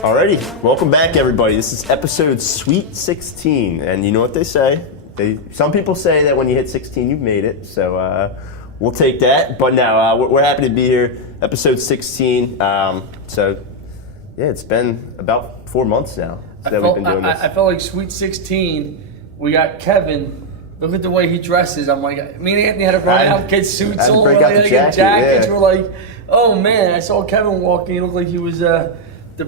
Alrighty, welcome back everybody. This is episode Sweet 16, and you know what they say. Some people say that when you hit 16 you've made it, so we'll take that. But no, we're happy to be here, episode 16. So yeah, it's been about 4 months now that we've been doing this. I felt like Sweet 16, we got Kevin. Look at the way he dresses. I'm like, me and Anthony had to run out, get suits on, get jackets. Yeah. We're like, oh man, I saw Kevin walking. He looked like he was the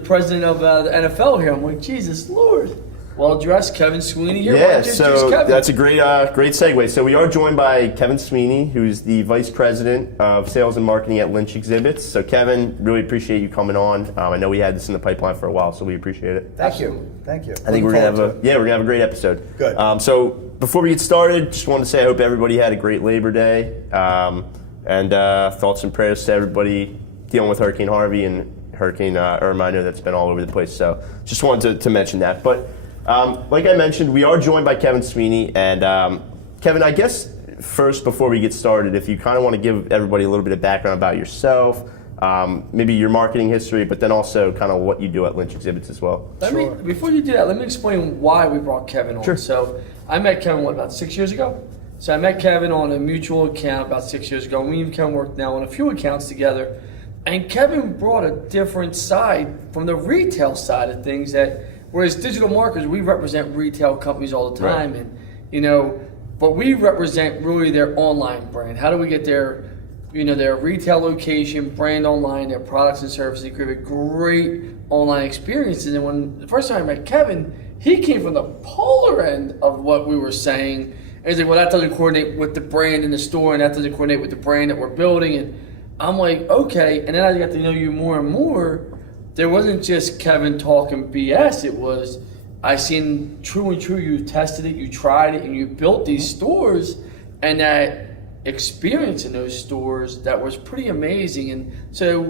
president of the NFL here. I'm like, Jesus Lord. Well dressed, Kevin Sweeney here. Yeah, so that's a great segue. So we are joined by Kevin Sweeney, who's the Vice President of Sales and Marketing at Lynch Exhibits. So Kevin, really appreciate you coming on. I know we had this in the pipeline for a while, so we appreciate it. Thank you. I think we're gonna have a great episode. Good. So before we get started, just wanted to say I hope everybody had a great Labor Day, and thoughts and prayers to everybody dealing with Hurricane Harvey and Hurricane Irma. I know that's been all over the place, so just wanted to mention that. But like I mentioned, we are joined by Kevin Sweeney, and Kevin, I guess first before we get started, if you kind of want to give everybody a little bit of background about yourself, maybe your marketing history, but then also kind of what you do at Lynch Exhibits as well. Before you do that, let me explain why we brought Kevin on. Sure. So I met Kevin, about 6 years ago? So I met Kevin on a mutual account about 6 years ago, and we and Kevin work now on a few accounts together. And Kevin brought a different side from the retail side of things that, whereas digital marketers, we represent retail companies all the time, right. And but we represent really their online brand. How do we get their retail location, brand online, their products and services, create great online experiences? And when the first time I met Kevin, he came from the polar end of what we were saying. And he's like, well, that doesn't coordinate with the brand in the store, and that doesn't coordinate with the brand that we're building. And I'm like, okay. And then I got to know you more and more. There wasn't just Kevin talking BS. It was, I seen true and true. You tested it, you tried it, and you built these stores. And that experience in those stores, that was pretty amazing. And so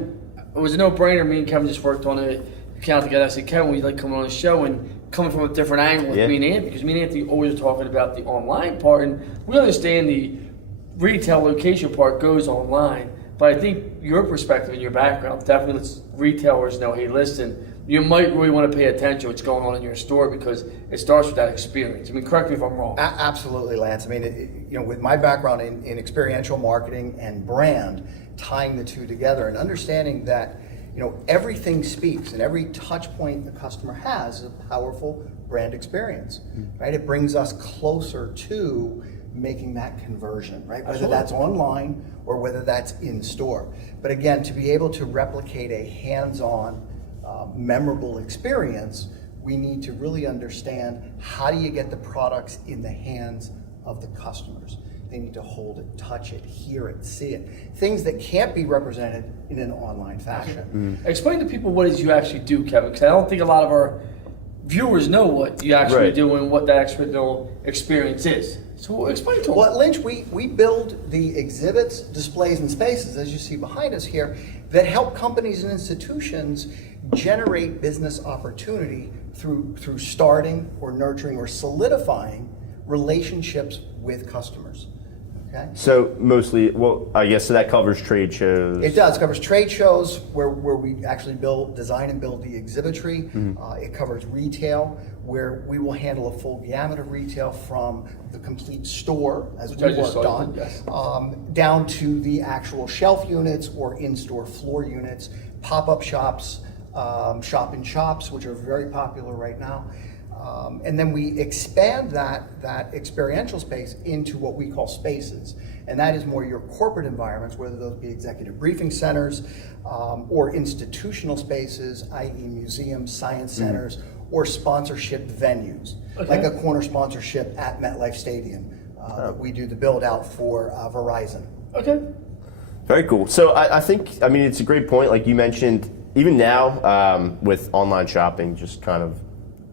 it was a no-brainer. Me and Kevin just worked on an account together. I said, Kevin, we'd like coming on the show and coming from a different angle with me and Anthony, because me and Anthony always are talking about the online part, and we understand the retail location part goes online. But I think your perspective and your background definitely lets retailers know, hey, listen, you might really want to pay attention to what's going on in your store, because it starts with that experience. I mean, correct me if I'm wrong. Absolutely, Lance. I mean, with my background in experiential marketing and brand, tying the two together and understanding that, everything speaks, and every touch point the customer has is a powerful brand experience, right? It brings us closer to making that conversion, right? Whether that's online or whether that's in store. But again, to be able to replicate a hands-on, memorable experience, we need to really understand, how do you get the products in the hands of the customers? They need to hold it, touch it, hear it, see it. Things that can't be represented in an online fashion. Explain to people what it is you actually do, Kevin, because I don't think a lot of our viewers know what you actually do and what that experience is. So explain to them. Well, at Lynch, we build the exhibits, displays, and spaces, as you see behind us here, that help companies and institutions generate business opportunity through starting or nurturing or solidifying relationships with customers. Okay. So mostly, I guess that covers trade shows. It does. It covers trade shows where we actually design and build the exhibitry. It covers retail, where we will handle a full gamut of retail, from the complete store, as we worked on, down to the actual shelf units or in-store floor units, pop-up shops, shop-in-shops, which are very popular right now. And then we expand that experiential space into what we call spaces. And that is more your corporate environments, whether those be executive briefing centers or institutional spaces, i.e. museums, science centers, or sponsorship venues, like a corner sponsorship at MetLife Stadium that we do the build out for Verizon. Okay. Very cool. So I think, it's a great point. Like you mentioned, even now with online shopping, just kind of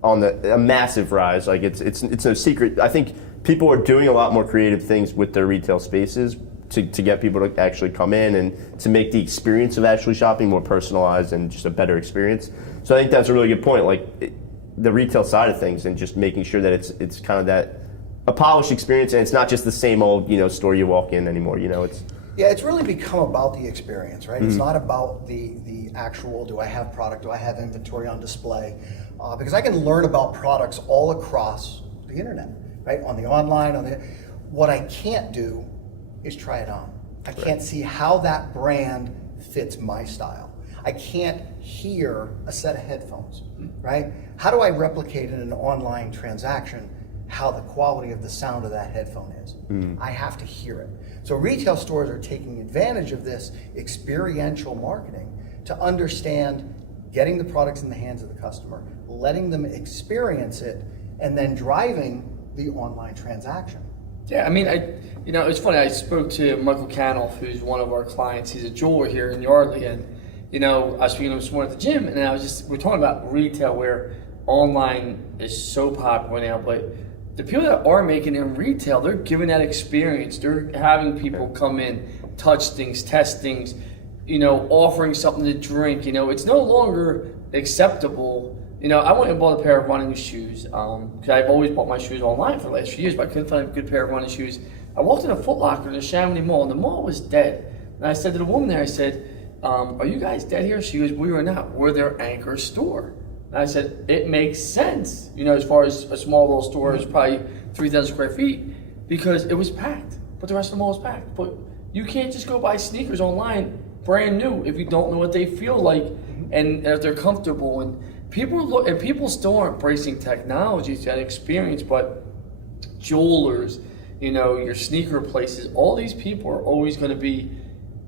on a massive rise. Like it's no secret. I think people are doing a lot more creative things with their retail spaces to get people to actually come in and to make the experience of actually shopping more personalized and just a better experience. So I think that's a really good point. Like the retail side of things, and just making sure that it's kind of a polished experience, and it's not just the same old store you walk in anymore. It's Yeah, it's really become about the experience, right? It's not about the actual, do I have product, do I have inventory on display? Because I can learn about products all across the internet, right? On the online, what I can't do is try it on. I can't see how that brand fits my style. I can't hear a set of headphones, right? How do I replicate in an online transaction how the quality of the sound of that headphone is? I have to hear it. So retail stores are taking advantage of this experiential marketing to understand getting the products in the hands of the customer, letting them experience it, and then driving the online transaction. Yeah, I mean, it's funny. I spoke to Michael Canoff, who's one of our clients. He's a jeweler here in Yardley, and I was speaking to him this morning at the gym, and we're talking about retail where online is so popular now, but the people that are making it in retail, they're giving that experience. They're having people come in, touch things, test things, offering something to drink. It's no longer acceptable. I went and bought a pair of running shoes because I've always bought my shoes online for the last few years, but I couldn't find a good pair of running shoes. I walked in a Foot Locker in the Chamonix Mall, and the mall was dead. And I said to the woman there, I said, are you guys dead here? She goes, we were not. We're their anchor store. And I said, it makes sense, as far as a small little store is probably 3,000 square feet, because it was packed, but the rest of the mall was packed. But you can't just go buy sneakers online, brand new, if you don't know what they feel like and if they're comfortable. And people still are embracing technology to that experience, but jewelers, your sneaker places, all these people are always going to be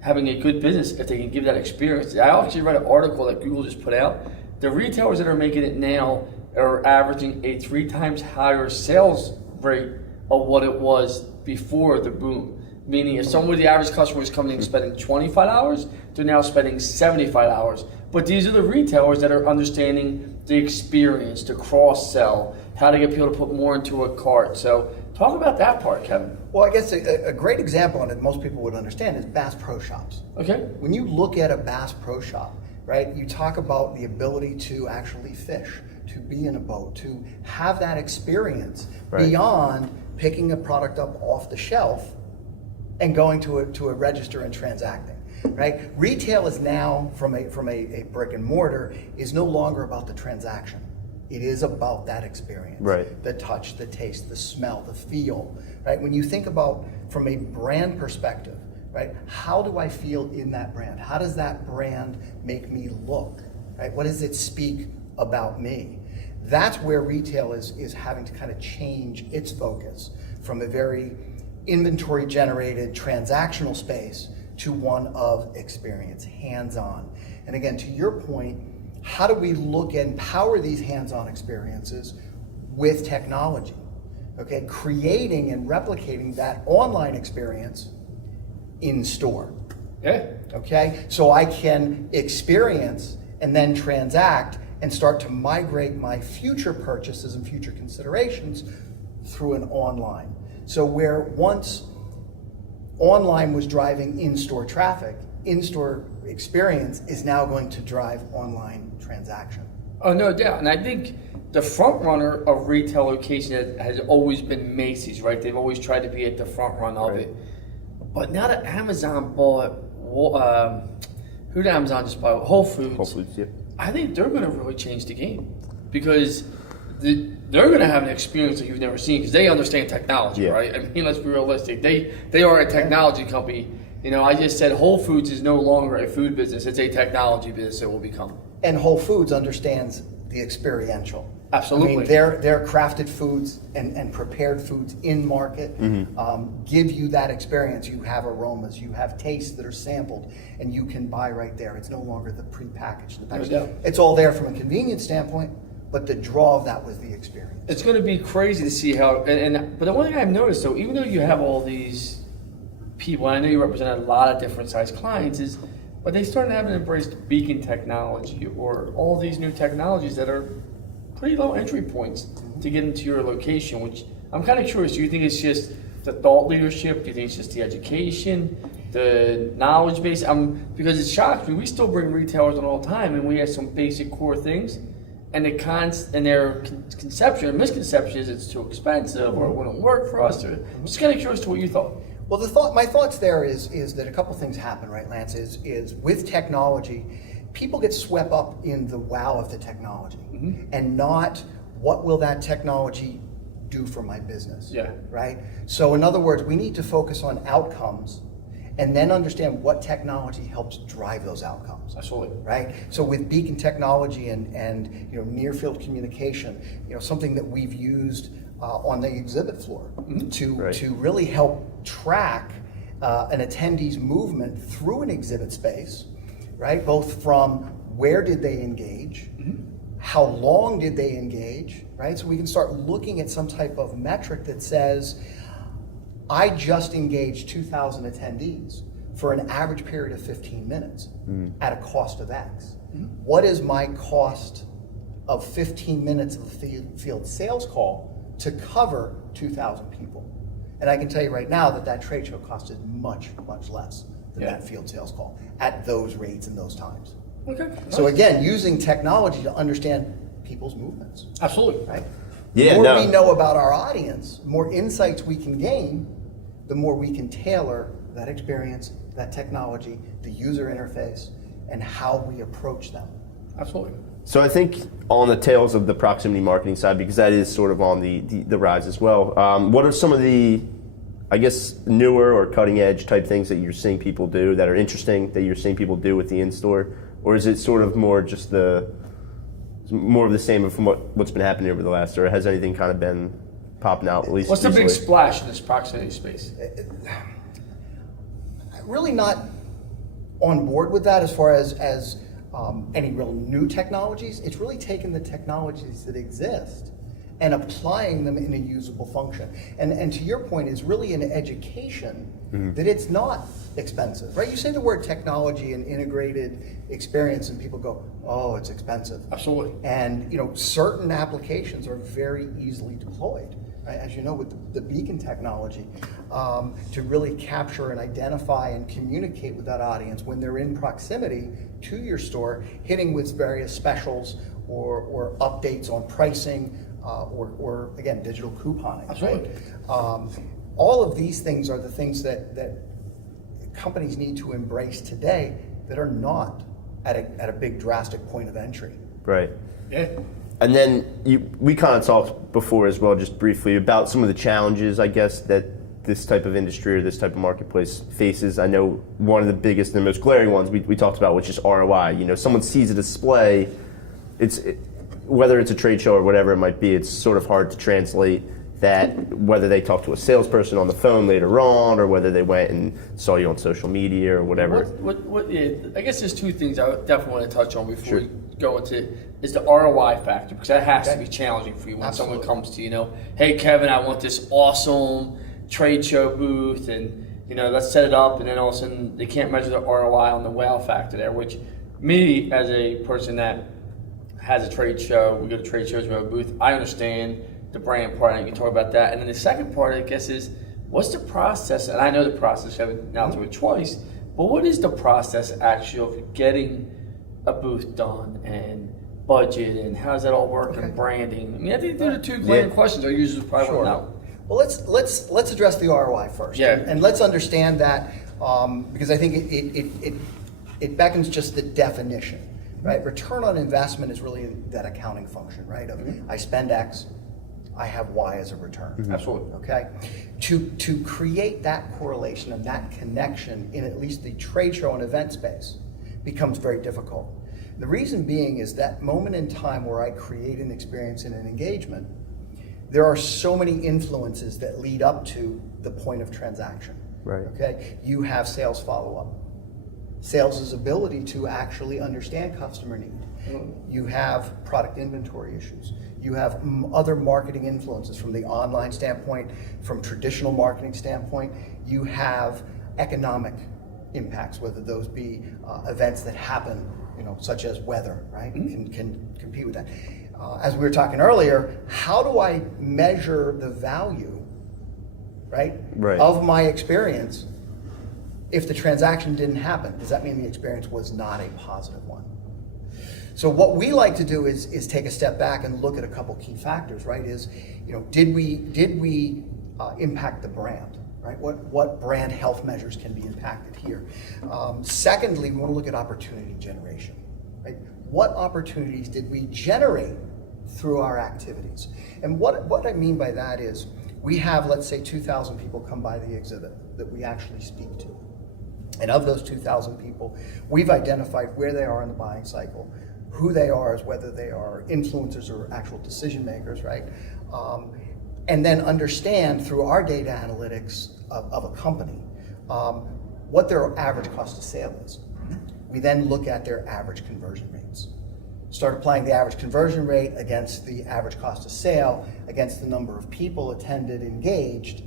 having a good business if they can give that experience. I actually read an article that Google just put out. The retailers that are making it now are averaging a 3 times higher sales rate of what it was before the boom. Meaning if the average customer was coming in and spending $25, they're now spending $75. But these are the retailers that are understanding the experience, the cross-sell, how to get people to put more into a cart. So talk about that part, Kevin. Well, I guess a great example, and that most people would understand, is Bass Pro Shops. Okay. When you look at a Bass Pro Shop, right, you talk about the ability to actually fish, to be in a boat, to have that experience beyond picking a product up off the shelf and going to a register and transacting, right? Retail is now, from a brick and mortar, is no longer about the transaction. It is about that experience, right? The touch, the taste, the smell, the feel, right? When you think about from a brand perspective, right? How do I feel in that brand? How does that brand make me look, right? What does it speak about me? That's where retail is having to kind of change its focus from a very inventory generated transactional space to one of experience, hands-on. And again, to your point, how do we look and empower these hands-on experiences with technology? Okay, creating and replicating that online experience in store. Yeah. Okay, so I can experience and then transact and start to migrate my future purchases and future considerations through an online. So where once online was driving in-store traffic, in-store experience is now going to drive online transaction. Oh, no doubt. And I think the front runner of retail location has always been Macy's, right? They've always tried to be at the front run of it. But now that Amazon bought, who did Amazon just buy? Whole Foods. Whole Foods, yeah. I think they're going to really change the game because they're going to have an experience that you've never seen because they understand technology, right? I mean, let's be realistic. They are a technology company. I just said Whole Foods is no longer a food business. It's a technology business it will become. And Whole Foods understands the experiential. Absolutely. I mean, their crafted foods and prepared foods in market give you that experience. You have aromas, you have tastes that are sampled, and you can buy right there. It's no longer the prepackaged. It's all there from a convenience standpoint, but the draw of that was the experience. It's going to be crazy to see how. But the one thing I've noticed, though, even though you have all these people, I know you represent a lot of different size clients, but they started having embraced beacon technology or all these new technologies that are pretty low entry points to get into your location, which I'm kind of curious. Do you think it's just the thought leadership? Do you think it's just the education, the knowledge base? Because it shocks me. We still bring retailers on all the time, and we have some basic core things, and their conception or misconception is it's too expensive or it wouldn't work for us. I'm just kind of curious to what you thought. Well, my thoughts there is that a couple things happen, right, Lance? Is with technology, people get swept up in the wow of the technology, and not what will that technology do for my business. Yeah. Right. So in other words, we need to focus on outcomes, and then understand what technology helps drive those outcomes. Absolutely. Right. So with beacon technology and near field communication, something that we've used on the exhibit floor to really help track an attendee's movement through an exhibit space, right? Both from where did they engage, how long did they engage, right? So we can start looking at some type of metric that says, I just engaged 2,000 attendees for an average period of 15 minutes at a cost of X. What is my cost of 15 minutes of a field sales call to cover 2,000 people? And I can tell you right now that trade show costed much, much less than that field sales call at those rates and those times. Okay. So again, using technology to understand people's movements. Absolutely. Right? Yeah, The more we know about our audience, the more insights we can gain, the more we can tailor that experience, that technology, the user interface, and how we approach them. Absolutely. So I think on the tails of the proximity marketing side, because that is sort of on the rise as well, what are some of the, I guess, newer or cutting edge type things that you're seeing people do that are interesting, that you're seeing people do with the in-store? Or is it sort of more just more of the same from what's been happening over the last, or has anything kind of been popping out at least What's the big recently? splash in this proximity space? Really not on board with that as far as any real new technologies. It's really taking the technologies that exist and applying them in a usable function. And to your point, is really an education that it's not expensive, right? You say the word technology and integrated experience and people go, oh, it's expensive. Absolutely. And certain applications are very easily deployed, right? As you know, with the beacon technology, to really capture and identify and communicate with that audience when they're in proximity to your store, hitting with various specials or updates on pricing, or again, digital couponing. Absolutely. Right? All of these things are the things that companies need to embrace today that are not at a big drastic point of entry. Right. Yeah. And then we kind of talked before as well, just briefly, about some of the challenges, I guess, that this type of industry or this type of marketplace faces. I know one of the biggest and most glaring ones we talked about, which is ROI. Someone sees a display, whether it's a trade show or whatever it might be, it's sort of hard to translate that, whether they talk to a salesperson on the phone later on or whether they went and saw you on social media or whatever. I guess there's two things I would definitely want to touch on before we go into is the ROI factor, because that has to be challenging for you when someone comes to hey Kevin, I want this awesome trade show booth and let's set it up, and then all of a sudden they can't measure the ROI on the wow factor there, which me as a person that has a trade show, we go to trade shows, we have a booth, I understand the brand part, and you can talk about that. And then the second part, I guess, is what's the process? And I know the process, I haven't now through it twice, but what is the process actually of getting a booth done and budget, and how does that all work, and branding? I mean, I think those are two glaring questions our users probably want to know. Well, let's address the ROI first, and let's understand that because I think it beckons just the definition, right? Return on investment is really that accounting function, right? Of I spend X, I have Y as a return. Absolutely. Okay. To create that correlation and that connection in at least the trade show and event space becomes very difficult. The reason being is that moment in time where I create an experience and an engagement, there are so many influences that lead up to the point of transaction. Right. Okay. You have sales follow-up. Sales' ability to actually understand customer need. You have product inventory issues. You have other marketing influences from the online standpoint, from traditional marketing standpoint. You have economic impacts, whether those be events that happen, such as weather, right? Can compete with that. As we were talking earlier, how do I measure the value, right, of my experience if the transaction didn't happen? Does that mean the experience was not a positive one? So what we like to do is take a step back and look at a couple key factors, right? Did we impact the brand? right? What brand health measures can be impacted here? Secondly, we want to look at opportunity generation, right? What opportunities did we generate through our activities? And what I mean by that is we have, let's say, 2,000 people come by the exhibit that we actually speak to. And of those 2,000 people, we've identified where they are in the buying cycle, who they are as whether they are influencers or actual decision makers, right? And then understand through our data analytics of a company what their average cost of sale is. We then look at their average conversion rates. Start applying the average conversion rate against the average cost of sale, against the number of people attended, engaged,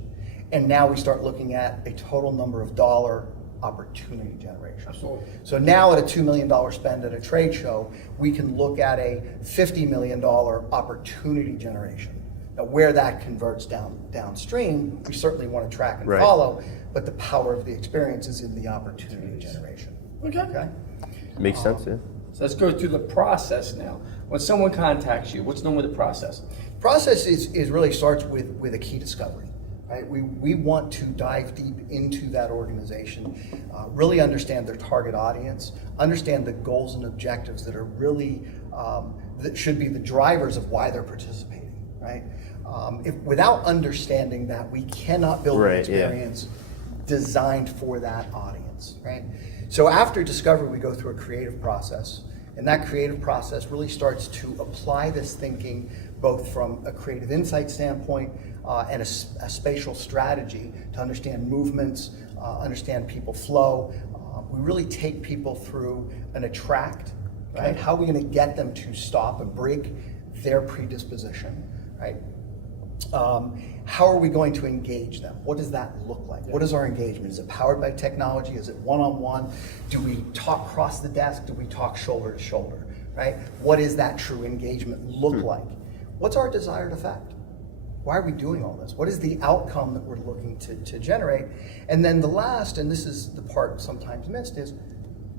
and now we start looking at a total number of dollar opportunity generation. Absolutely. So now at a $2 million spend at a trade show, we can look at a $50 million opportunity generation. Now where that converts downstream, we certainly want to track and follow, but the power of the experience is in the opportunity generation. Okay. Makes sense, yeah. So let's go through the process now. When someone contacts you, what's normally the process? Process is really starts with a key discovery, right? We want to dive deep into that organization, really understand their target audience, understand the goals and objectives that are really, that should be the drivers of why they're participating, right? Without understanding that, we cannot build an experience designed for that audience, right? So after discovery, we go through a creative process, and that creative process really starts to apply this thinking both from a creative insight standpoint and a spatial strategy to understand movements, understand people flow. We really take people through an attract, right? How are we going to get them to stop and break their predisposition, right? How are we going to engage them? What does that look like? What is our engagement? Is it powered by technology? Is it one-on-one? Do we talk across the desk? Do we talk shoulder to shoulder, right? What is that true engagement look like? What's our desired effect? Why are we doing all this? What is the outcome that we're looking to generate? And then the last, and this is the part sometimes missed, is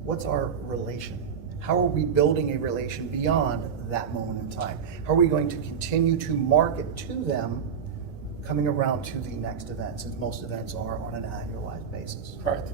what's our relation? How are we building a relation beyond that moment in time? How are we going to continue to market to them coming around to the next event, since most events are on an annualized basis? Correct.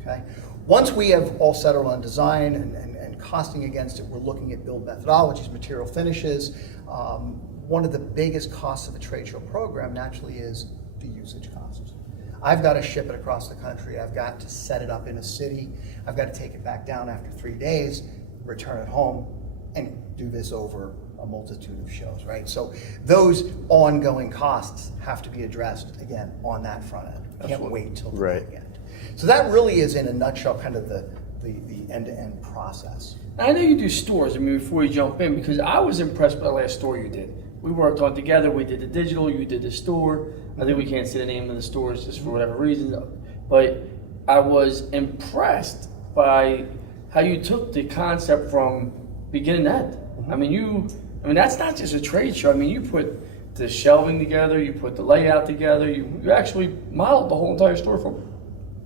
Okay. Once we have all settled on design and costing against it, we're looking at build methodologies, material finishes. One of the biggest costs of a trade show program naturally is the usage costs. I've got to ship it across the country. I've got to set it up in a city. I've got to take it back down after 3 days, return it home, and do this over a multitude of shows, right? So those ongoing costs have to be addressed, again, on that front end. Can't wait till the back end. So that really is, in a nutshell, kind of the end-to-end process. I know you do stores. I mean, before you jump in, because I was impressed by the last store you did. We worked on together. We did the digital. You did the store. I think we can't say the name of the stores just for whatever reason, but I was impressed by how you took the concept from beginning to end. I mean, that's not just a trade show. I mean, you put the shelving together, you put the layout together, you actually modeled the whole entire store from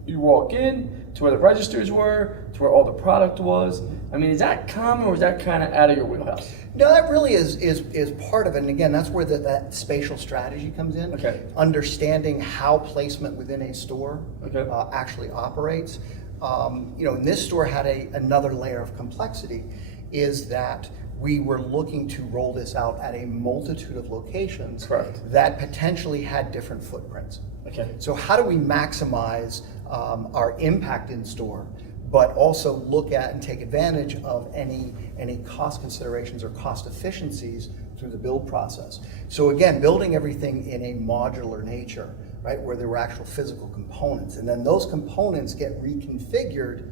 you walk in to where the registers were, to where all the product was. I mean, is that common, or is that kind of out of your wheelhouse? No, that really is part of it. And again, that's where that spatial strategy comes in. Okay. Understanding how placement within a store actually operates. And this store had another layer of complexity, is that we were looking to roll this out at a multitude of locations that potentially had different footprints. Okay. So how do we maximize our impact in store, but also look at and take advantage of any cost considerations or cost efficiencies through the build process? So again, building everything in a modular nature, right, where there were actual physical components, and then those components get reconfigured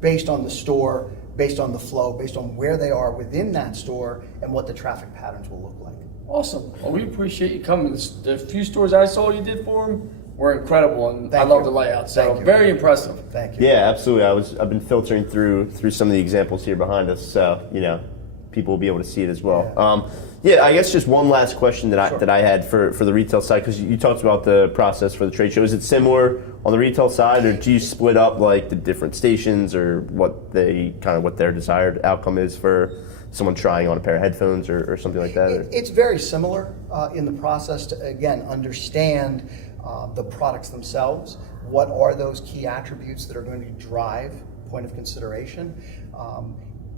based on the store, based on the flow, based on where they are within that store and what the traffic patterns will look like. Awesome. Well, we appreciate you coming. The few stores I saw you did for them were incredible, and I love the layout. So very impressive. Thank you. Yeah, absolutely. I've been filtering through some of the examples here behind us, so people will be able to see it as well. I guess just one last question that I had for the retail side, because you talked about the process for the trade show. Is it similar on the retail side, or do you split up like the different stations, or what their desired outcome is for someone trying on a pair of headphones or something like that? It's very similar in the process to, again, understand the products themselves. What are those key attributes that are going to drive point of consideration?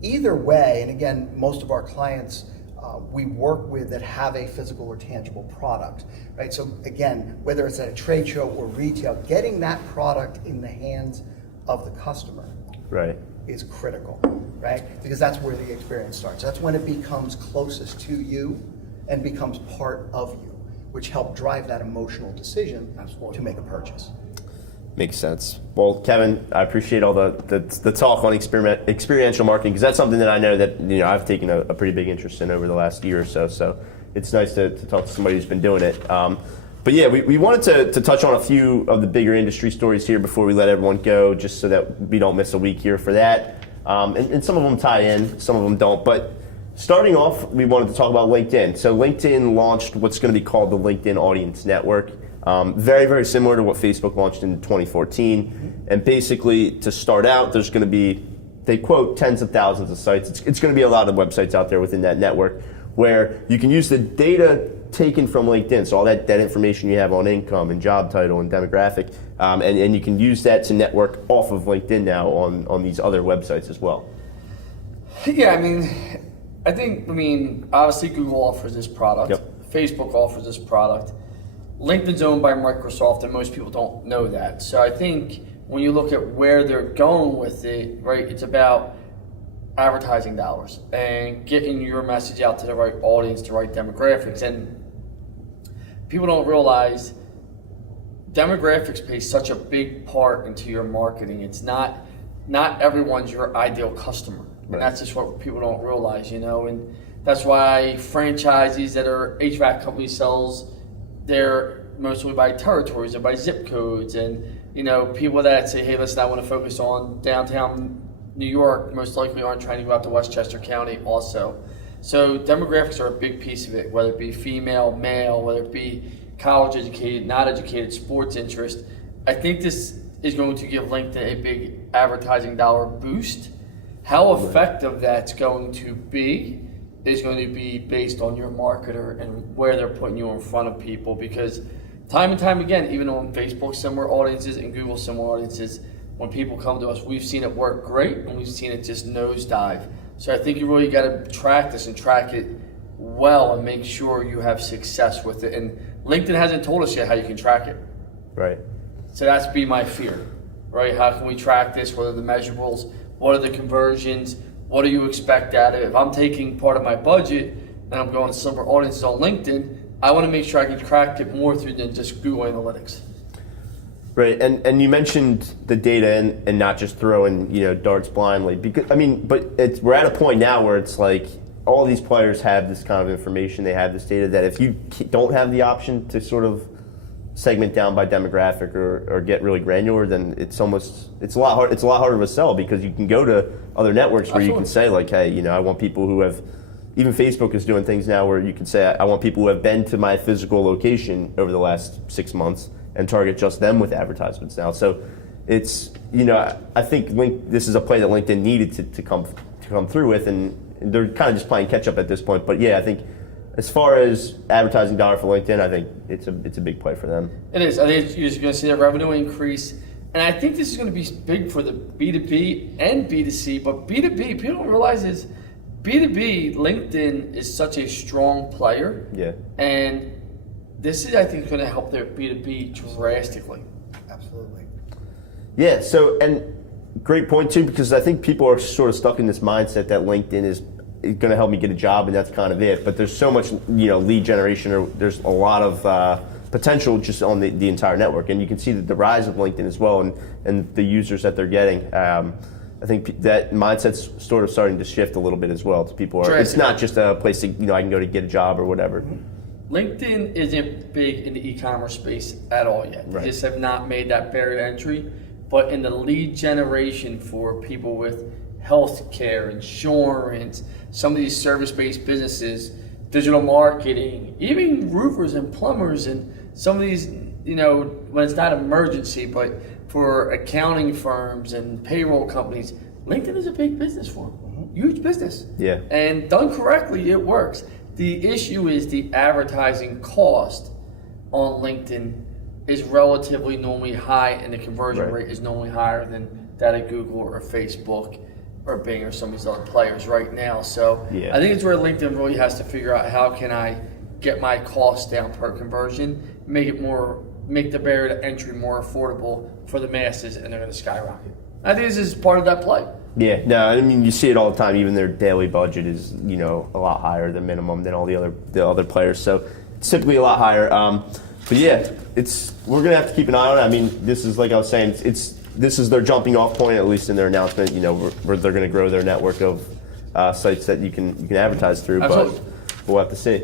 Either way, and again, most of our clients we work with that have a physical or tangible product, right? So again, whether it's at a trade show or retail, getting that product in the hands of the customer Right. is critical, right? Because that's where the experience starts. That's when it becomes closest to you and becomes part of you, which help drive that emotional decision to make a purchase. Makes sense. Well, Kevin, I appreciate all the talk on experiential marketing, because that's something that I know that I've taken a pretty big interest in over the last year or so. So it's nice to talk to somebody who's been doing it. But yeah, we wanted to touch on a few of the bigger industry stories here before we let everyone go, just so that we don't miss a week here for that. And some of them tie in, some of them don't. But starting off, we wanted to talk about LinkedIn. So LinkedIn launched what's going to be called the LinkedIn Audience Network. Very, very similar to what Facebook launched in 2014. And basically, to start out, there's going to be, they quote, tens of thousands of sites. It's going to be a lot of websites out there within that network where you can use the data taken from LinkedIn, so all that information you have on income and job title and demographic, and you can use that to network off of LinkedIn now on these other websites as well. Yeah, I think obviously Google offers this product. Yep. Facebook offers this product. LinkedIn's owned by Microsoft, and most people don't know that. So I think when you look at where they're going with it, right, it's about advertising dollars and getting your message out to the right audience, the right demographics. And people don't realize demographics play such a big part into your marketing. It's not everyone's your ideal customer. Right. And that's just what people don't realize, and that's why franchises that are HVAC companies sells, they're mostly by territories or by zip codes, and people that say, hey, listen, I want to focus on downtown New York, most likely aren't trying to go out to Westchester County also. So demographics are a big piece of it, whether it be female, male, whether it be college educated, not educated, sports interest. I think this is going to give LinkedIn a big advertising dollar boost. How effective that's going to be is going to be based on your marketer and where they're putting you in front of people, because time and time again, even on Facebook similar audiences and Google similar audiences, when people come to us, we've seen it work great and we've seen it just nosedive. So I think you really got to track this and track it well and make sure you have success with it. And LinkedIn hasn't told us yet how you can track it. Right. So that's be my fear, right? How can we track this? What are the measurables? What are the conversions? What do you expect out of it? If I'm taking part of my budget and I'm going to similar audiences on LinkedIn, I want to make sure I can track it more through than just Google Analytics. Right, and you mentioned the data and not just throwing darts blindly, because but we're at a point now where it's like all these players have this kind of information, they have this data that if you don't have the option to sort of segment down by demographic or get really granular, then it's a lot harder to sell, because you can go to other networks where you can say like, hey, I want people who have, even Facebook is doing things now where you can say, I want people who have been to my physical location over the last 6 months and target just them with advertisements now. So it's, I think this is a play that LinkedIn needed to come through with, and they're kind of just playing catch up at this point. But yeah, I think as far as advertising dollar for LinkedIn, I think it's a big play for them. It is. I think you're going to see that revenue increase. And I think this is going to be big for the B2B and B2C. But B2B, people don't realize is B2B, LinkedIn is such a strong player. Yeah. And this is, I think, going to help their B2B drastically. Absolutely. Yeah, so, and great point too, because I think people are sort of stuck in this mindset that LinkedIn is going to help me get a job and that's kind of it. But there's so much, lead generation, or there's a lot of potential just on the entire network. And you can see the rise of LinkedIn as well, and the users that they're getting. I think that mindset's sort of starting to shift a little bit as well. To people, it's not just a place to, I can go to get a job or whatever. LinkedIn isn't big in the e-commerce space at all yet. Right. They just have not made that barrier to entry. But in the lead generation for people with healthcare, insurance, some of these service-based businesses, digital marketing, even roofers and plumbers, and some of these, when it's not emergency, but for accounting firms and payroll companies, LinkedIn is a big business for them. Huge business. Yeah. And done correctly, it works. The issue is the advertising cost on LinkedIn is relatively normally high, and the conversion Right. rate is normally higher than that of Google or Facebook or Bing or some of these other players right now. So Yeah. I think it's where LinkedIn really has to figure out how can I get my costs down per conversion, make the barrier to entry more affordable for the masses, and they're going to skyrocket. I think this is part of that play. Yeah, no, I mean you see it all the time. Even their daily budget is, a lot higher than minimum than all the other players. So it's typically a lot higher. But yeah, we're gonna have to keep an eye on it. I mean, this is like I was saying, this is their jumping off point, at least in their announcement. Where they're gonna grow their network of sites that you can advertise through. Absolutely. But we'll have to see.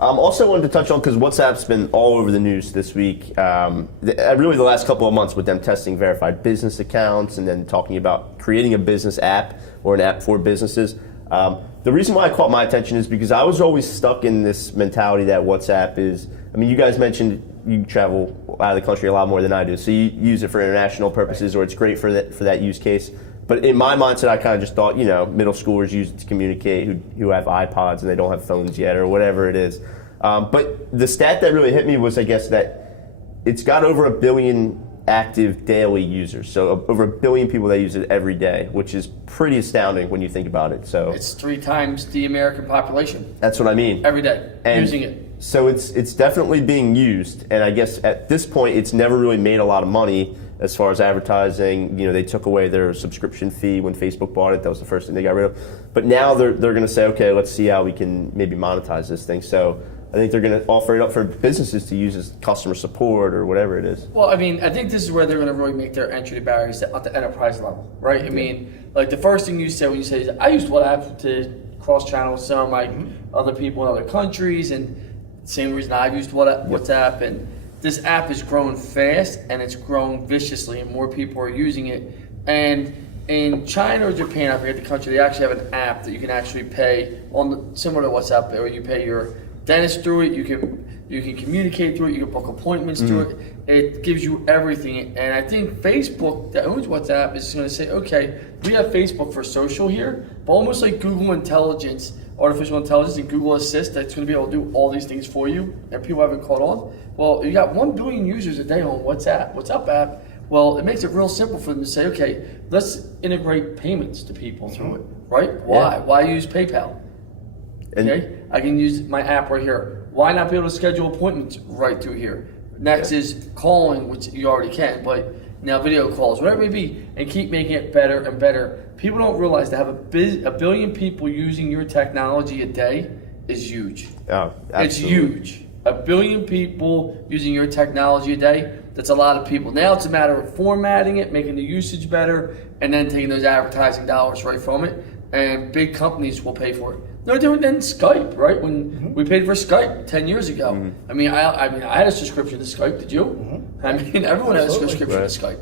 Also wanted to touch on, because WhatsApp's been all over the news this week, really the last couple of months, with them testing verified business accounts and then talking about creating a business app or an app for businesses. The reason why it caught my attention is because I was always stuck in this mentality that WhatsApp is, I mean, you guys mentioned you travel out of the country a lot more than I do, so you use it for international purposes, or it's great for that use case. But in my mindset, I kind of just thought, middle schoolers use it to communicate who have iPods and they don't have phones yet, or whatever it is. But the stat that really hit me was, I guess, that it's got over 1 billion active daily users. So over 1 billion people that use it every day, which is pretty astounding when you think about it. So It's 3 times the American population that's what I mean. every day using it. So it's definitely being used, and I guess at this point it's never really made a lot of money as far as advertising. They took away their subscription fee when Facebook bought it. That was the first thing they got rid of. But now they're going to say, okay, let's see how we can maybe monetize this thing. So I think they're going to offer it up for businesses to use as customer support or whatever it is. Well, I mean, I think this is where they're going to really make their entry barriers at the enterprise level, right? I mean, like the first thing you said when you say is, I used WhatsApp to cross-channel with some of my other people in other countries, and same reason I've used WhatsApp, and this app is growing fast, and it's growing viciously, and more people are using it. And in China or Japan, I forget the country, they actually have an app that you can actually pay on, similar to WhatsApp, where you pay your dentist through it, you can communicate through it, you can book appointments through it. It gives you everything. And I think Facebook, that owns WhatsApp, is going to say, okay, we have Facebook for social here, but almost like Google Intelligence, artificial intelligence, and Google Assist, that's going to be able to do all these things for you, and people haven't caught on. Well, you got 1 billion users a day on WhatsApp app. Well, it makes it real simple for them to say, okay, let's integrate payments to people through it, right? Why? Yeah. Why use PayPal? Okay, I can use my app right here. Why not be able to schedule appointments right through here? Next is calling, which you already can, but now video calls, whatever it may be, and keep making it better and better. People don't realize to have a billion people using your technology a day is huge. Oh, absolutely. It's huge. 1 billion people using your technology a day, that's a lot of people. Now it's a matter of formatting it, making the usage better, and then taking those advertising dollars right from it, and big companies will pay for it. No different than Skype, right? When we paid for Skype 10 years ago. I mean, I had a subscription to Skype. Did you? I mean, everyone had a subscription to Skype.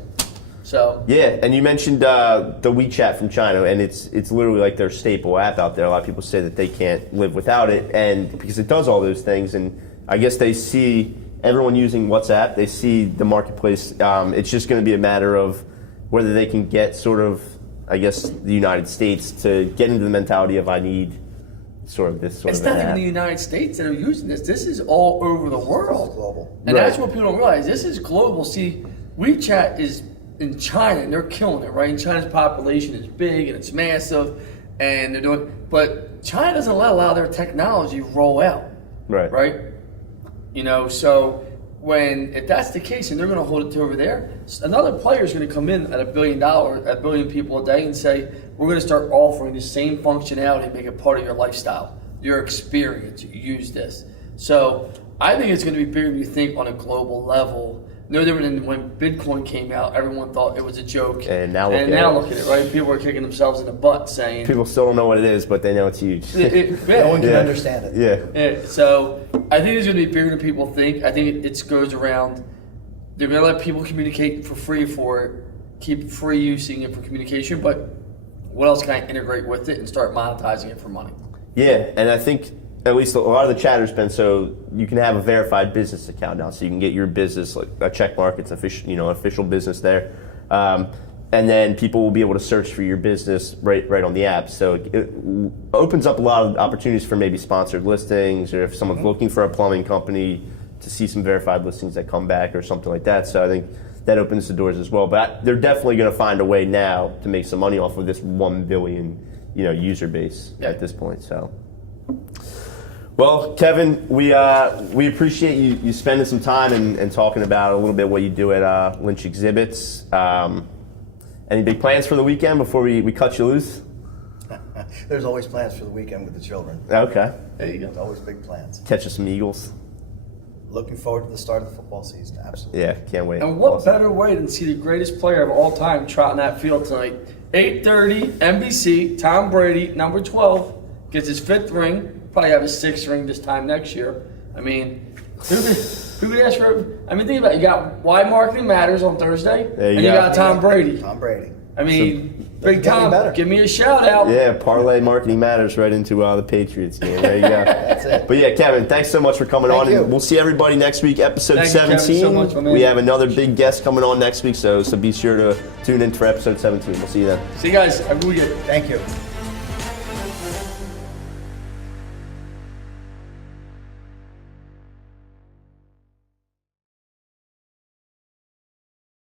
So yeah, and you mentioned the WeChat from China, and it's literally like their staple app out there. A lot of people say that they can't live without it, and because it does all those things, and I guess they see everyone using WhatsApp, they see the marketplace. It's just going to be a matter of whether they can get sort of, I guess, the United States to get into the mentality of I need sort of this sort it's of an not even app. the United States that are using this. This is all over the world. Global. And Right. that's what people don't realize. This is global. See, WeChat is in China, and they're killing it, right? And China's population is big, and it's massive, and they're doing, but China doesn't allow their technology roll out, Right. right? So if that's the case, and they're going to hold it to over there, another player is going to come in at $1 billion, 1 billion people a day, and say, we're going to start offering the same functionality and make it part of your lifestyle, your experience. Use this. So I think it's going to be bigger than you think on a global level. No different than when Bitcoin came out, everyone thought it was a joke. And now look look at it, right? People are kicking themselves in the butt saying, People still don't know what it is, but they know it's huge. No one can understand it. Yeah. So I think it's going to be bigger than people think. I think it goes around. They're going to let people communicate for free for it, keep free using it for communication. But what else can I integrate with it and start monetizing it for money? Yeah, and I think at least a lot of the chatter's been so you can have a verified business account now, so you can get your business like a check mark. It's official, official business there, and then people will be able to search for your business right on the app. So it opens up a lot of opportunities for maybe sponsored listings, or if someone's looking for a plumbing company, to see some verified listings that come back or something like that. So I think that opens the doors as well. But they're definitely going to find a way now to make some money off of this 1 billion, user base at this point. So, well, Kevin, we appreciate you spending some time and talking about a little bit what you do at Lynch Exhibits. Any big plans for the weekend before we cut you loose? There's always plans for the weekend with the children. Okay. There you go. There's always big plans. Catch us some Eagles. Looking forward to the start of the football season, absolutely. Yeah, can't wait. And what better way than see the greatest player of all time trotting that field tonight? 8:30, NBC, Tom Brady, number 12, gets his 5th ring. Probably have his 6th ring this time next year. I mean, who could ask for? I mean, think about it. You got Why Marketing Matters on Thursday, and you got Tom Brady. Tom Brady. I mean, Big get any Tom, better. give me a shout out. Yeah, parlay Marketing Matters right into the Patriots game. There you go. That's it. But yeah, Kevin, thanks so much for coming on. you. And we'll see everybody next week, episode Thank you, Kevin, 17. so much, my man. We have another big guest coming on next week, so be sure to tune in for episode 17. We'll see you then. See you guys. Have a good weekend. Thank you.